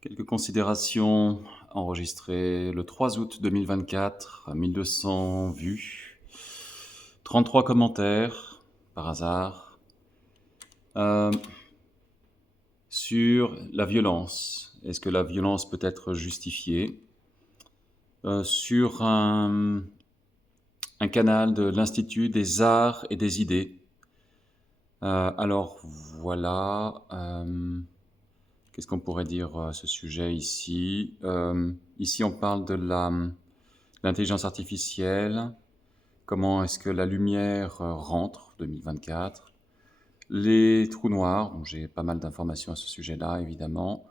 Quelques considérations enregistrées le 3 août 2024, 1200 vues, 33 commentaires par hasard, sur la violence. Est-ce que la violence peut être justifiée? Sur un canal de l'Institut des Arts et des Idées. Alors voilà, qu'est-ce qu'on pourrait dire à ce sujet ici? Ici, on parle de l'intelligence artificielle. Comment est-ce que la lumière rentre, 2024. Les trous noirs, bon, j'ai pas mal d'informations à ce sujet-là, évidemment.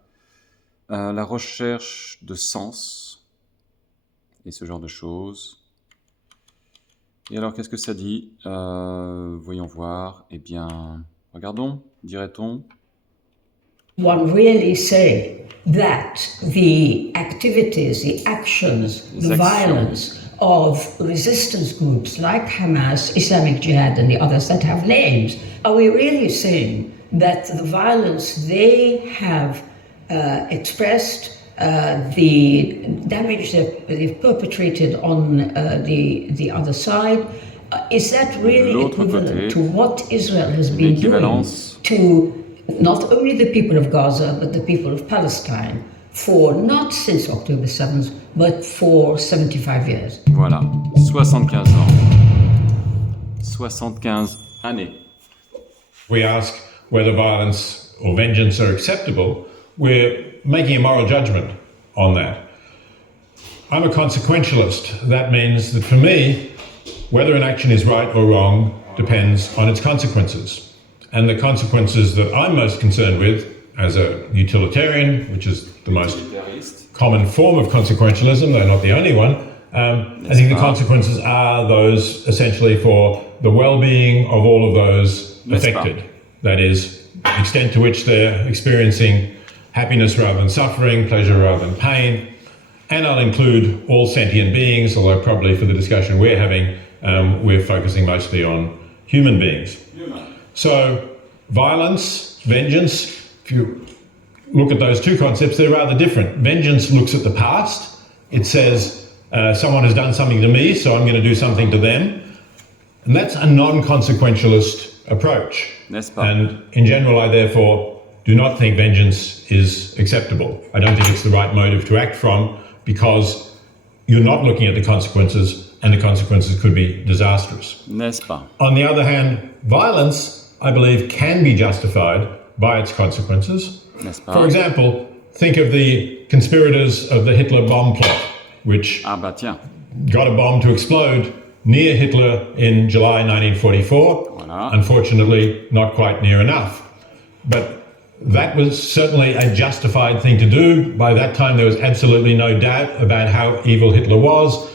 La recherche de sens et ce genre de choses. Et alors, qu'est-ce que ça dit? Voyons voir. Eh bien, regardons, dirait-on. One really say that the activities, the actions, the violence of resistance groups like Hamas, Islamic Jihad, and the others that have names, are we really saying that the violence they have expressed, the damage that they've perpetrated on the other side, is that really equivalent to what Israel has been doing to not only the people of Gaza, but the people of Palestine, for not since October 7th, but for 75 years. Voilà, 75 ans. 75 années. We ask whether violence or vengeance are acceptable. We're making a moral judgment on that. I'm a consequentialist. That means that for me, whether an action is right or wrong depends on its consequences. And the consequences that I'm most concerned with as a utilitarian, which is the most common form of consequentialism, though not the only one, I think the consequences are those essentially for the well-being of all of those affected. That is, the extent to which they're experiencing happiness rather than suffering, pleasure rather than pain. And I'll include all sentient beings, although probably for the discussion we're having, we're focusing mostly on human beings. So violence, vengeance, if you look at those two concepts, they're rather different. Vengeance looks at the past. It says, someone has done something to me, so I'm going to do something to them. And that's a non-consequentialist approach. And in general, I therefore do not think vengeance is acceptable. I don't think it's the right motive to act from, because you're not looking at the consequences, and the consequences could be disastrous. On the other hand, violence, I believe, can be justified by its consequences. For example, think of the conspirators of the Hitler bomb plot, which got a bomb to explode near Hitler in July 1944. Unfortunately, not quite near enough. But that was certainly a justified thing to do. By that time, there was absolutely no doubt about how evil Hitler was.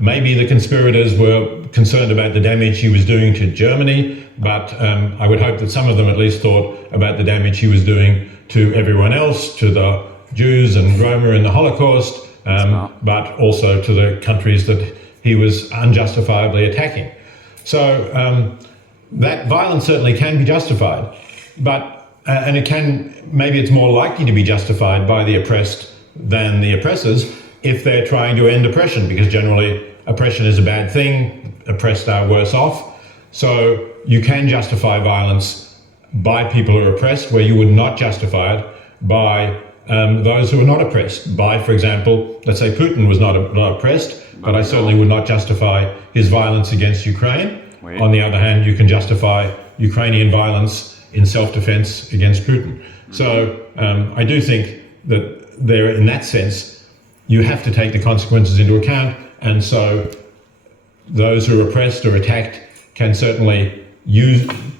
Maybe the conspirators were concerned about the damage he was doing to Germany, but I would hope that some of them at least thought about the damage he was doing to everyone else, to the Jews and Roma in the Holocaust, but also to the countries that he was unjustifiably attacking. So that violence certainly can be justified, but and it can, maybe it's more likely to be justified by the oppressed than the oppressors if they're trying to end oppression, because generally oppression is a bad thing, oppressed are worse off. So you can justify violence by people who are oppressed where you would not justify it by those who are not oppressed. By, for example, let's say Putin was not oppressed, but I certainly would not justify his violence against Ukraine. On the other hand, you can justify Ukrainian violence in self-defense against Putin. So I do think that there, in that sense, you have to take the consequences into account, and so those who are oppressed or attacked can certainly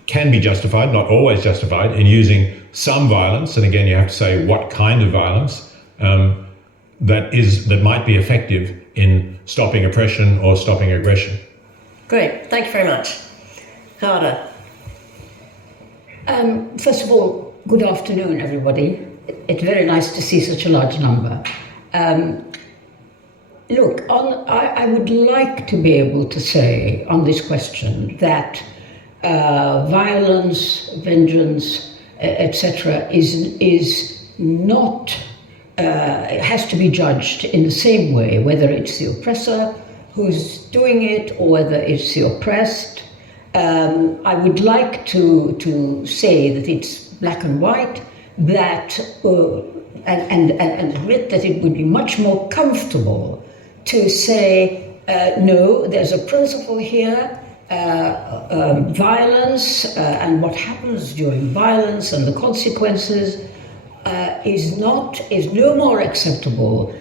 can be justified, not always justified, in using some violence, and again you have to say what kind of violence that might be effective in stopping oppression or stopping aggression. Great, thank you very much. Carter. First of all, good afternoon, everybody. It's very nice to see such a large number. Look, I would like to be able to say on this question that violence, vengeance, etc., is not has to be judged in the same way, whether it's the oppressor who's doing it or whether it's the oppressed. I would like to say that it's black and white, that and admit that it would be much more comfortable to say, no, there's a principle here, violence and what happens during violence and the consequences is no more acceptable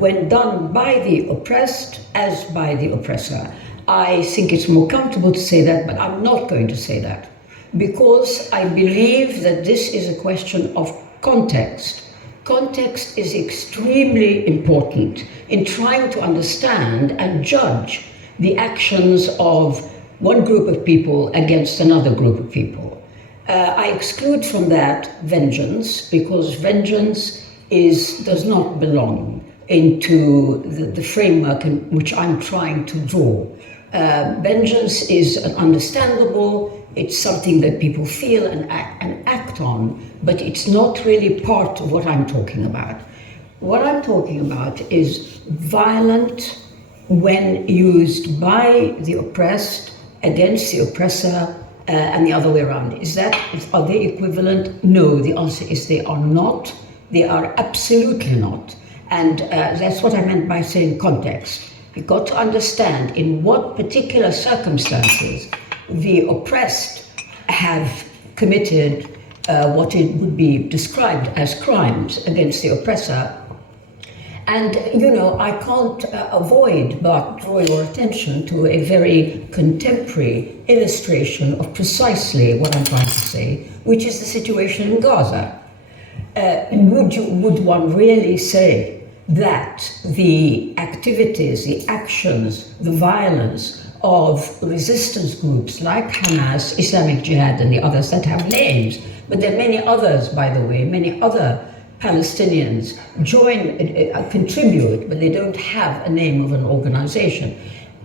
when done by the oppressed as by the oppressor. I think it's more comfortable to say that, but I'm not going to say that, because I believe that this is a question of context. Context is extremely important in trying to understand and judge the actions of one group of people against another group of people. I exclude from that vengeance, because vengeance does not belong into the framework in which I'm trying to draw. Vengeance is understandable, it's something that people feel and act on, but it's not really part of what I'm talking about. What I'm talking about is violent when used by the oppressed against the oppressor, and the other way around. Are they equivalent? No, the answer is they are not. They are absolutely not. And that's what I meant by saying context. We've got to understand in what particular circumstances the oppressed have committed what it would be described as crimes against the oppressor. And, I can't avoid but draw your attention to a very contemporary illustration of precisely what I'm trying to say, which is the situation in Gaza. Would one really say that the activities, the actions, the violence of resistance groups like Hamas, Islamic Jihad, and the others that have names, but there are many others, by the way, many other Palestinians contribute, but they don't have a name of an organization.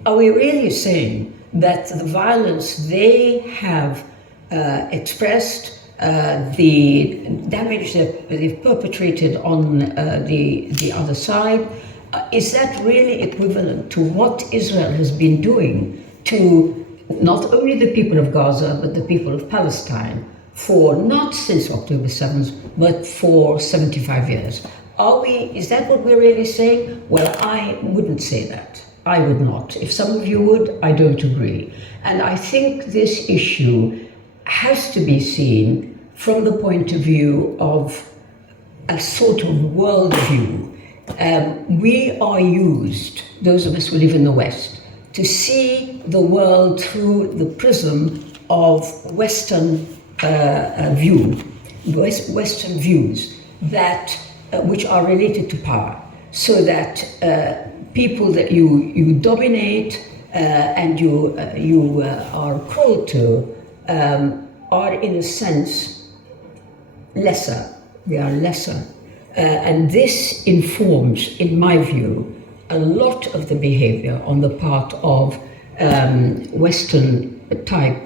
Are we really saying that the violence they have expressed, the damage that they've perpetrated on the other side, is that really equivalent to what Israel has been doing to not only the people of Gaza, but the people of Palestine for not since October 7th, but for 75 years? Is that what we're really saying? Well, I wouldn't say that. I would not. If some of you would, I don't agree. And I think this issue has to be seen from the point of view of a sort of worldview. We are used, those of us who live in the West, to see the world through the prism of Western Western views that which are related to power, so that people that you dominate and you are cruel to are in a sense lesser. They are lesser, and this informs, in my view, a lot of the behavior on the part of Western type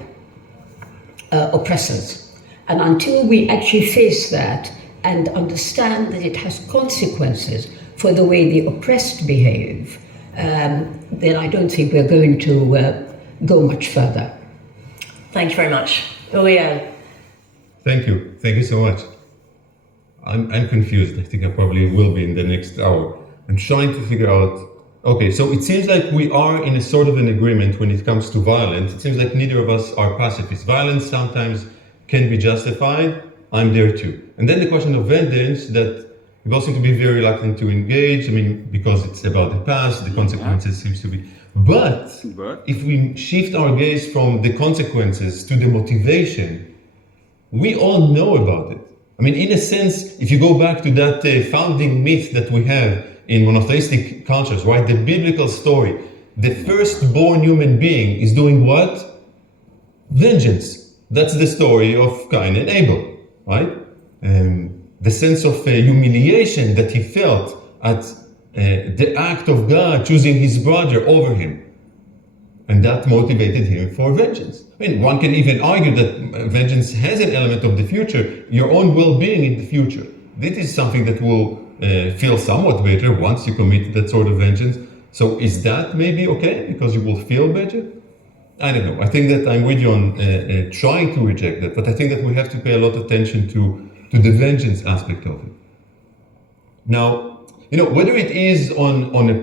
oppressors. And until we actually face that and understand that it has consequences for the way the oppressed behave, then I don't think we're going to go much further. Thank you very much. Uriel. Thank you. Thank you so much. I'm confused. I think I probably will be in the next hour. I'm trying to figure out, okay, so it seems like we are in a sort of an agreement when it comes to violence. It seems like neither of us are pacifists. Violence sometimes can be justified. I'm there too. And then the question of vengeance, that we both seem to be very reluctant to engage. I mean, because it's about the past, the consequences seems to be. But if we shift our gaze from the consequences to the motivation, we all know about it. I mean, in a sense, if you go back to that founding myth that we have in monotheistic cultures, right? The biblical story, the firstborn human being is doing what? Vengeance. That's the story of Cain and Abel, right? The sense of humiliation that he felt at the act of God choosing his brother over him. And that motivated him for vengeance. I mean, one can even argue that vengeance has an element of the future, your own well-being in the future. This is something that will feel somewhat better once you commit that sort of vengeance. So is that maybe okay because you will feel better? I don't know. I think that I'm with you on trying to reject that, but I think that we have to pay a lot of attention to the vengeance aspect of it. Now, whether it is on a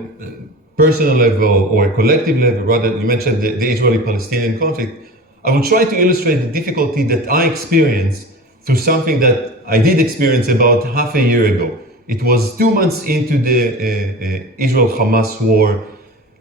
personal level or a collective level, rather, you mentioned the Israeli-Palestinian conflict, I will try to illustrate the difficulty that I experienced through something that I did experience about half a year ago. It was 2 months into the Israel-Hamas war,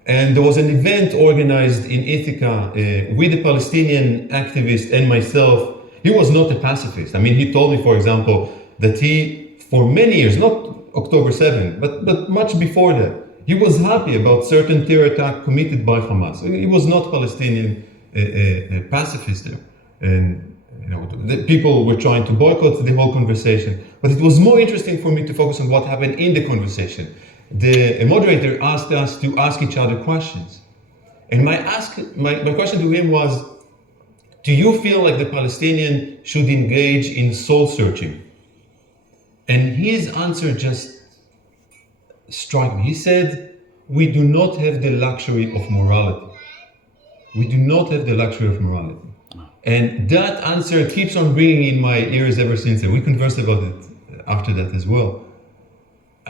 and there was an event organized in Ithaca with a Palestinian activist and myself. He was not a pacifist. I mean, he told me, for example, that he, for many years, not October 7th, but much before that, he was happy about certain terror attack committed by Hamas. He was not Palestinian pacifist there. And the people were trying to boycott the whole conversation. But it was more interesting for me to focus on what happened in the conversation. The moderator asked us to ask each other questions. And my question to him was, do you feel like the Palestinian should engage in soul searching? And his answer just struck me. He said, we do not have the luxury of morality. We do not have the luxury of morality. And that answer keeps on ringing in my ears ever since. And we conversed about it after that as well.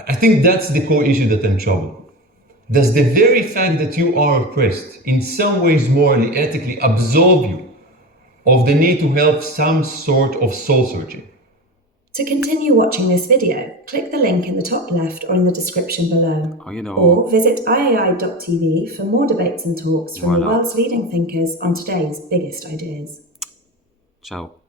I think that's the core issue that I'm troubled. Does the very fact that you are oppressed in some ways morally, ethically absolve you of the need to have some sort of soul searching? To continue watching this video, click the link in the top left or in the description below. Or visit iai.tv for more debates and talks from the world's leading thinkers on today's biggest ideas. Ciao.